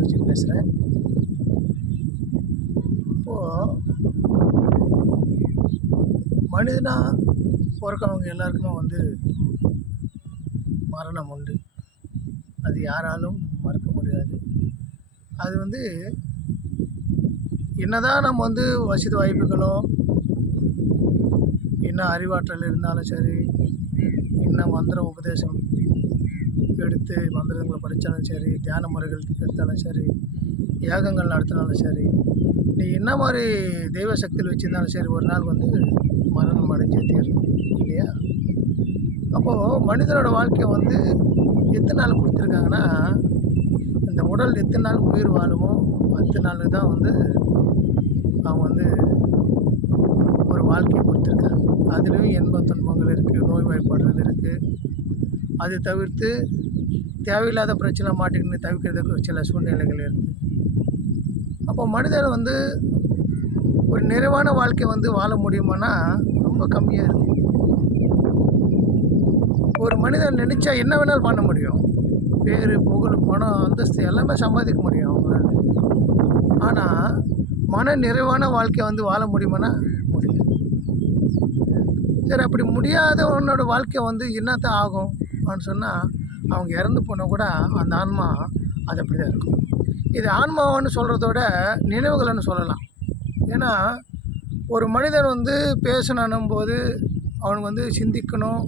குருஜி பேசுகிறேன். இப்போது மனிதனாக பிறக்கவங்க எல்லாருக்குமே மரணம் உண்டு. அது யாராலும் மறக்க முடியாது. அது என்னதான் நம்ம வசதி வாய்ப்புகளோ, என்ன அறிவாற்றல் இருந்தாலும் சரி, என்ன மந்திர உபதேசம் எடுத்து மந்திரங்களை படித்தாலும் சரி, தியான முறைகள் எடுத்தாலும் சரி, யாகங்கள் நடத்தினாலும் சரி, நீ என்ன மாதிரி தெய்வ சக்தியில் வச்சுருந்தாலும் சரி, ஒரு நாள் மரணம் அடைஞ்சே தீரணும் இல்லையா? அப்போது மனிதனோட வாழ்க்கையை எத்தனை நாள் கொடுத்துருக்காங்கன்னா, இந்த உடல் எத்தனை நாள் உயிர் வாழுமோ அத்தனை நாளுக்கு தான் அவங்க ஒரு வாழ்க்கையை கொடுத்துருக்காங்க. அதுலேயும் இன்ப துன்பங்கள் இருக்குது, நோய்வாய்ப்படுறது இருக்குது. அது தவிர்த்து தேவையில்லாத பிரச்சனை மாட்டிக்கின்னு தவிர்க்கிறதுக்கு சில சூழ்நிலைகள் இருக்குது. அப்போ மனிதன் ஒரு நிறைவான வாழ்க்கை வாழ முடியுமானா ரொம்ப கம்மியாக இருக்குது. ஒரு மனிதன் நினச்சா என்ன வேணாலும் பண்ண முடியும். பேர், புகழ், பணம், அந்தஸ்து எல்லாமே சம்பாதிக்க முடியும் அவங்களால. ஆனால் மன நிறைவான வாழ்க்கை வாழ முடியுமானா முடியாது. சரி, அப்படி முடியாதவனோட வாழ்க்கை என்னத்தான் ஆகும் அப்படின்னு சொன்னால், அவங்க இறந்து போனால் கூட அந்த ஆன்மா அது அப்படி தான் இருக்கும். இது ஆன்மாவான்னு சொல்கிறதோட நினைவுகள்னு சொல்லலாம். ஏன்னா ஒரு மனிதன் பேசணும் போது அவனுக்கு சிந்திக்கணும்,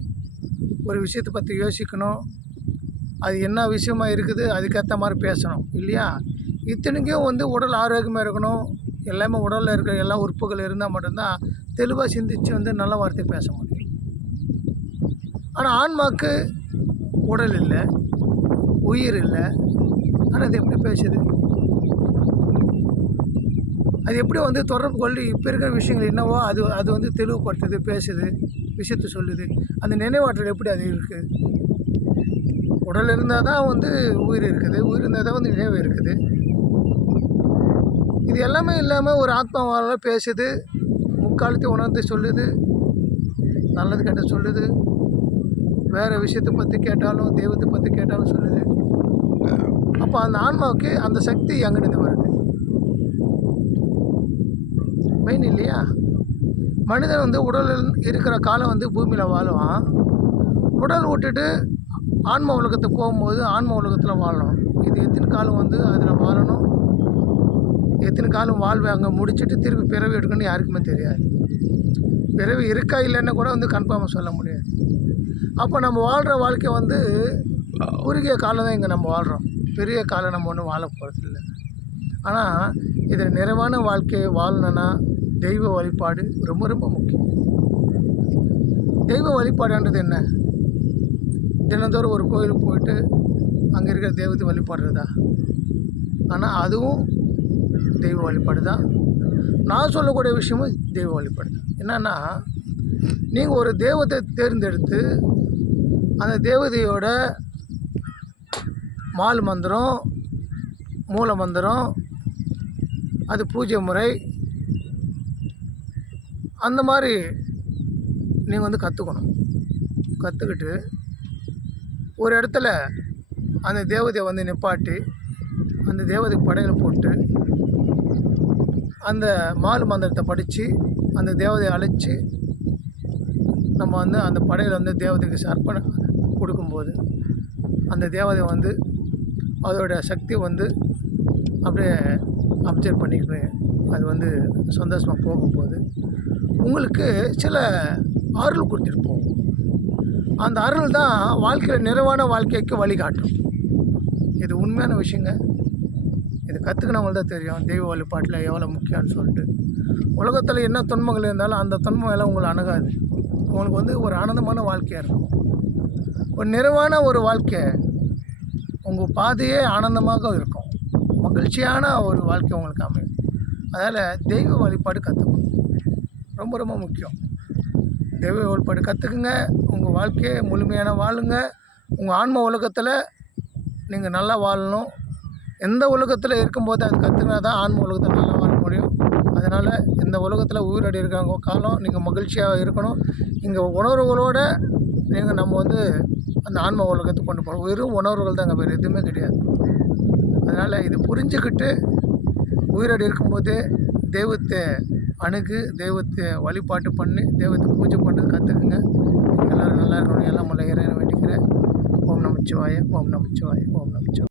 ஒரு விஷயத்தை பற்றி யோசிக்கணும், அது என்ன விஷயமா இருக்குது அதுக்கேற்ற மாதிரி பேசணும் இல்லையா? இத்தனைக்கும் உடல் ஆரோக்கியமாக இருக்கணும். எல்லாமே உடலில் இருக்கிற எல்லா உறுப்புகள் இருந்தால் மட்டும்தான் தெளிவாக சிந்தித்து நல்ல வார்த்தை பேச முடியும். ஆனால் ஆன்மாவுக்கு உடல் இல்லை, உயிர் இல்லை. ஆனால் அது எப்படி பேசுது? அது எப்படி தொடர்பு கொள்ளி இப்போ இருக்கிற விஷயங்கள் என்னவோ அது தெளிவுபடுத்துது, பேசுது, விஷயத்தை சொல்லுது. அந்த நினைவாற்றல் எப்படி அது இருக்குது? உடல் இருந்தால் தான் உயிர் இருக்குது, உயிர் இருந்தால் தான் நினைவு இருக்குது. இது எல்லாமே இல்லாமல் ஒரு ஆத்மாவால் பேசுது, முக்காலத்தை உணர்ந்து சொல்லுது, நல்லது கெட்ட சொல்லுது, வேறு விஷயத்தை பற்றி கேட்டாலும் தெய்வத்தை பற்றி கேட்டாலும் சொல்லுது. அப்போ அந்த ஆன்மாவுக்கு அந்த சக்தி எங்கேருந்து வருது? மெயின் இல்லையா? மனிதன் உடலில் இருக்கிற காலம் பூமியில் வாழுவான். உடல் விட்டுட்டு ஆன்ம உலகத்தை போகும்போது ஆன்ம உலகத்தில் வாழணும். இது எத்தனை காலம் அதில் வாழணும், எத்தனை காலம் வாழ்வை அங்கே முடிச்சுட்டு திருப்பி பிறவி எடுக்கணும்னு யாருக்குமே தெரியாது. பிறவி இருக்கா இல்லைன்னு கூட கன்ஃபார்மாக சொல்ல முடியாது. அப்போ நம்ம வாழ்கிற வாழ்க்கை குறுகிய காலம் தான் இங்கே நம்ம வாழ்கிறோம். பெரிய காலம் நம்ம ஒன்றும் வாழ போகிறதில்ல. ஆனால் இதில் நிறைவான வாழ்க்கையை வாழணுன்னா தெய்வ வழிபாடு ரொம்ப ரொம்ப முக்கியம். தெய்வ வழிபாடுன்றது என்ன? தினந்தோறும் ஒரு கோயிலுக்கு போயிட்டு அங்கே இருக்கிற தெய்வத்தை வழிபாடுறதா? ஆனால் அதுவும் தெய்வ வழிபாடு தான். நான் சொல்லக்கூடிய விஷயமும் தெய்வ வழிபாடு தான். என்னென்னா, நீங்கள் ஒரு தெய்வத்தை தேர்ந்தெடுத்து அந்த தேவதையோட மால் மந்திரம், மூல மந்திரம், அது பூஜை முறை, அந்த மாதிரி நீங்கள் கற்றுக்கணும். கற்றுக்கிட்டு ஒரு இடத்துல அந்த தேவதையை நிப்பாட்டி அந்த தேவதைக்கு படையில் போட்டு அந்த மால் மந்திரத்தை படித்து அந்த தேவதையை அழைச்சி நம்ம அந்த படையில் தேவதைக்கு சர்ப்பணை கொடுக்கும்போது அந்த தேவதை அதோட சக்தி அப்படியே அப்சர்வ் பண்ணிக்கிறேன். அது சந்தோஷமாக போகும்போது உங்களுக்கு சில அருள் கொடுத்துட்டு போகும். அந்த அருள் தான் வாழ்க்கையில் நிறைவான வாழ்க்கைக்கு வழிகாட்டும். இது உண்மையான விஷயங்க. இது கற்றுக்கினவங்களுக்கு தான் தெரியும் தெய்வ வழிபாட்டில் எவ்வளோ முக்கியம்னு சொல்லிட்டு. உலகத்தில் என்ன துன்பங்கள் இருந்தாலும் அந்த துன்பம் எல்லாம் உங்களை அணுகாது. உங்களுக்கு ஒரு ஆனந்தமான வாழ்க்கையாக இருக்கும். ஒரு நிறைவான ஒரு வாழ்க்கை, உங்கள் பாதையே ஆனந்தமாக இருக்கும், மகிழ்ச்சியான ஒரு வாழ்க்கை உங்களுக்கு அமையும். அதனால் தெய்வ வழிபாடு கற்றுக்கணும், ரொம்ப ரொம்ப முக்கியம். தெய்வ வழிபாடு கற்றுக்குங்க, உங்கள் வாழ்க்கையை முழுமையான வாழுங்க. உங்கள் ஆன்ம உலகத்தில் நீங்கள் நல்லா வாழணும். எந்த உலகத்தில் இருக்கும்போது அது கற்றுனா தான் ஆன்ம உலகத்தில் நல்லா வாழ முடியும். அதனால் இந்த உலகத்தில் உயிரோடு இருக்கிறவங்க காலம் நீங்கள் மகிழ்ச்சியாக இருக்கணும். இங்கே உணர்வுகளோடு நம்ம அந்த ஆன்ம உலகத்துக்கு கொண்டு போகணும். வெறும் உணர்வுகள் தாங்க, வேறு எதுவுமே கிடையாது. அதனால் இது புரிஞ்சுக்கிட்டு உயிரோடு இருக்கும்போதே தெய்வத்தை அணுகு, தெய்வத்தை வழிபாட்டு பண்ணி, தெய்வத்தை பூஜை பண்ணுறது கற்றுக்குங்க. எல்லோரும் நல்லா இருக்கணும். எல்லாம் உள்ள இறைவனை வேண்டிக்கிறேன். ஓம் நமச்சிவாய, ஓம் நமச்சிவாய, ஓம் நமச்சிவாய.